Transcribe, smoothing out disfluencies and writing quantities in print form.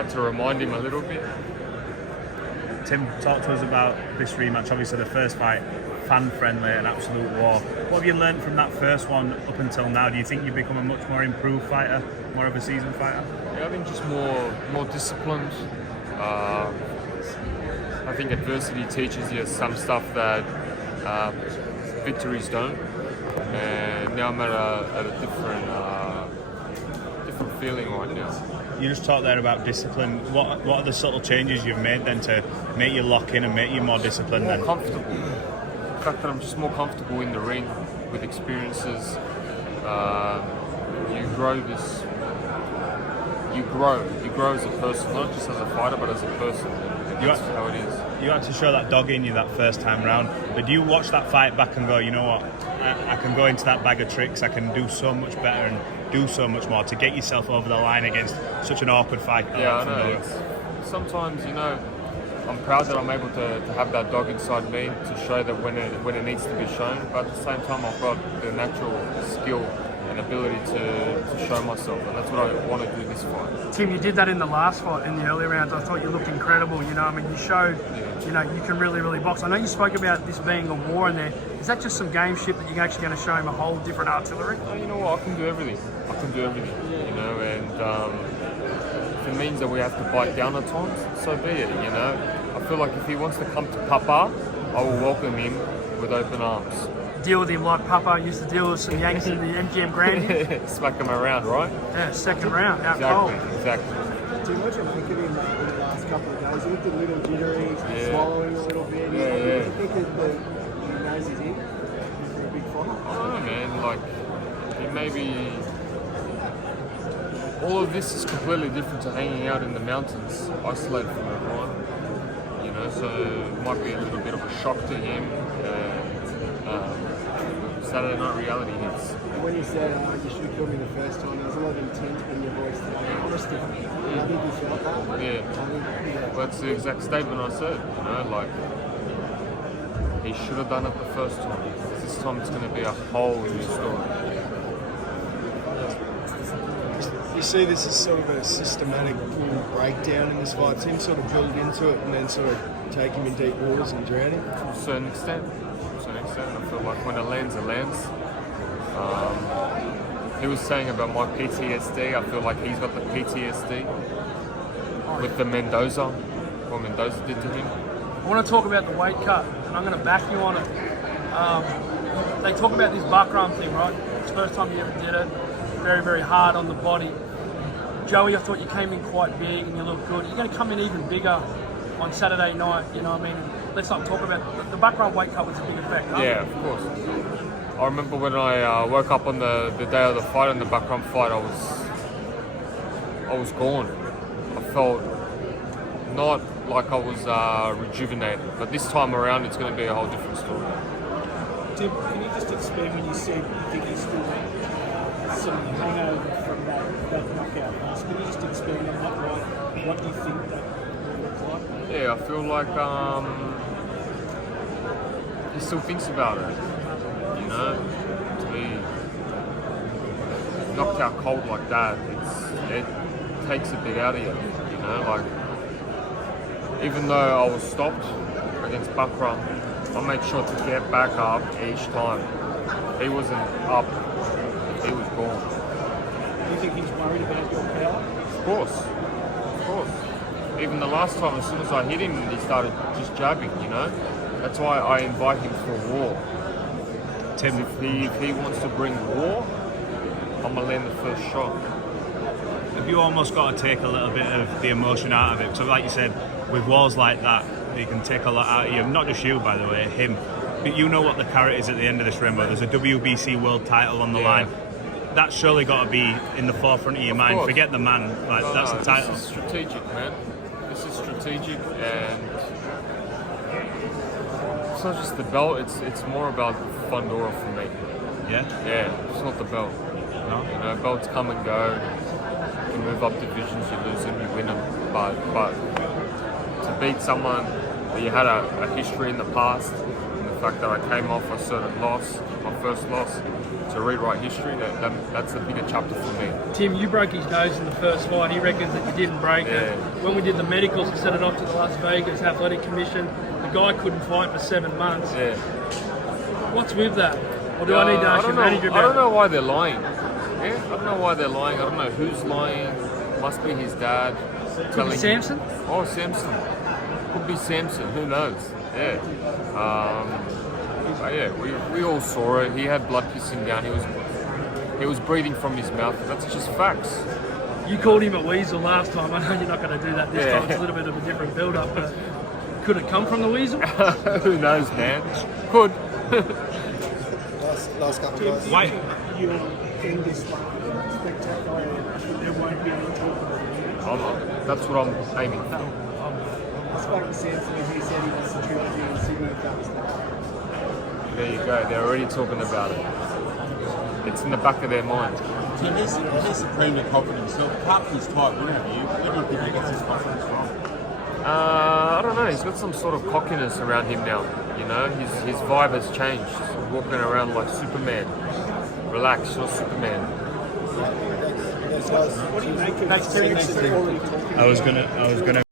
Had to remind him a little bit. Tim, talk to us about this rematch. Obviously, the first fight, fan-friendly, an absolute war. What have you learned from that first one up until now? Do you think you've become a much more improved fighter, more of a seasoned fighter? Yeah, I think just more disciplined. I think adversity teaches you some stuff that victories don't. And now I'm at a different feeling right now. You just talked there about discipline. What are the subtle changes you've made then to make you lock in and make you more disciplined? More comfortable. The fact that I'm just more comfortable in the ring with experiences. You grow as a person, not just as a fighter, but as a person. And that's how it is. You had to show that dog in you that first time round. But do you watch that fight back and go, you know what, I can go into that bag of tricks, I can do so much better and do so much more to get yourself over the line against such an awkward fight? Yeah, I know. Sometimes, I'm proud that I'm able to have that dog inside me to show that when it needs to be shown. But at the same time, I've got the natural skill and ability to show myself, and that's what I want to do this fight. Tim, you did that in the last fight, in the early rounds. I thought you looked incredible. You showed, you can really box. I know you spoke about this being a war in there. Is that just some gameship that you're actually going to show him a whole different artillery? Oh, you know what? I can do everything. And if it means that we have to bite down at times, so be it. I feel like if he wants to come to Papa, I will welcome him with open arms. Deal with him like Papa used to deal with some Yanks in the MGM Grand. Smack him around, right? Yeah, second round, out cold. Exactly. Too much of think of him in the last couple of days. He looked a little jittery, swallowing a little bit. Do you think that he knows he's in for a big fight? I don't know, man. Maybe all of this is completely different to hanging out in the mountains, isolated from everyone. So it might be a little bit of a shock to him. Saturday night reality hits. When you said you should have killed me the first time, there was a lot of intent in your voice today. Honesty. I think you felt that. Yeah. Well, that's the exact statement I said. He should have done it the first time. This time it's going to be a whole new story. You see this as sort of a systematic breakdown in this fight. Tim sort of build into it and then sort of take him in deep waters and drown him? To a certain extent. I feel like when it lands, it lands. He was saying about my PTSD. I feel like he's got the PTSD with the Mendoza, what Mendoza did to him. I want to talk about the weight cut, and I'm going to back you on it. They talk about this buckram thing, right? It's the first time you ever did it. Very, very hard on the body. Joey, I thought you came in quite big and you looked good. You're going to come in even bigger on Saturday night, Let's not talk about the buckram weight cut was a big effect. Huh? Yeah, of course. I remember when I woke up on the day of the fight, on the buckram fight, I was gone. I felt not like I was rejuvenated, but this time around it's going to be a whole different story. Tim, can you just expand when you said you think he's still some hangover from that knockout pass? Can you just expand on that, what do you think that will look like? Yeah, I feel like he still thinks about it. To be knocked out cold like that, it takes a bit out of you. Even though I was stopped against Buckram, I made sure to get back up each time. He wasn't up, he was gone. Do you think he's worried about your power? Of course. Even the last time, as soon as I hit him, he started just jabbing, That's why I invite him for war. Tim, if he wants to bring war, I'm going to land the first shot. Have you almost got to take a little bit of the emotion out of it? So like you said, with wars like that, you can take a lot out of you. Not just you, by the way, him. But you know what the carrot is at the end of this rainbow. There's a WBC world title on the line. That's surely got to be in the forefront of your mind. Course. Forget the man. That's the title. This is strategic, man. This is strategic, and it's not just the belt. It's more about Fundora for me. Yeah. It's not the belt. No. Belts come and go. You move up divisions, you lose them, you win them. But to beat someone that you had a history in the past, in the fact that I came off a certain loss, my first loss, to rewrite history. That's a bigger chapter for me. Tim, you broke his nose in the first fight. He reckons that you didn't break it. When we did the medicals and sent it off to the Las Vegas Athletic Commission, the guy couldn't fight for 7 months. Yeah. What's with that? Or do I need to ask your manager about I don't know why they're lying. Yeah, I don't know why they're lying. I don't know who's lying. Must be his dad. Could be Samson? Oh, Samson. Could be Samson. Who knows? Yeah. But yeah, we all saw it. He had blood pissing down. He was breathing from his mouth. That's just facts. You called him a weasel last time. I know you're not going to do that this Yeah. time. It's a little bit of a different build-up, but could it come from the weasel? Who knows, man? Could. Last couple Tim, of do guys. you think you'll end this one spectacular and there won't be any talk about it? That's what I'm aiming for. I spoke to Samson and he said he wants to trilogy in Sydney if that was the case. There you go. They're already talking about it. It's in the back of their mind. Tim, he's supremely confident himself. Apart from his type, where do you think he gets his confidence from? I don't know. He's got some sort of cockiness around him now. You know, his vibe has changed. He's walking around like Superman. Relax, you're Superman. What do you make of Thanks, Tim. Samson already talking I was gonna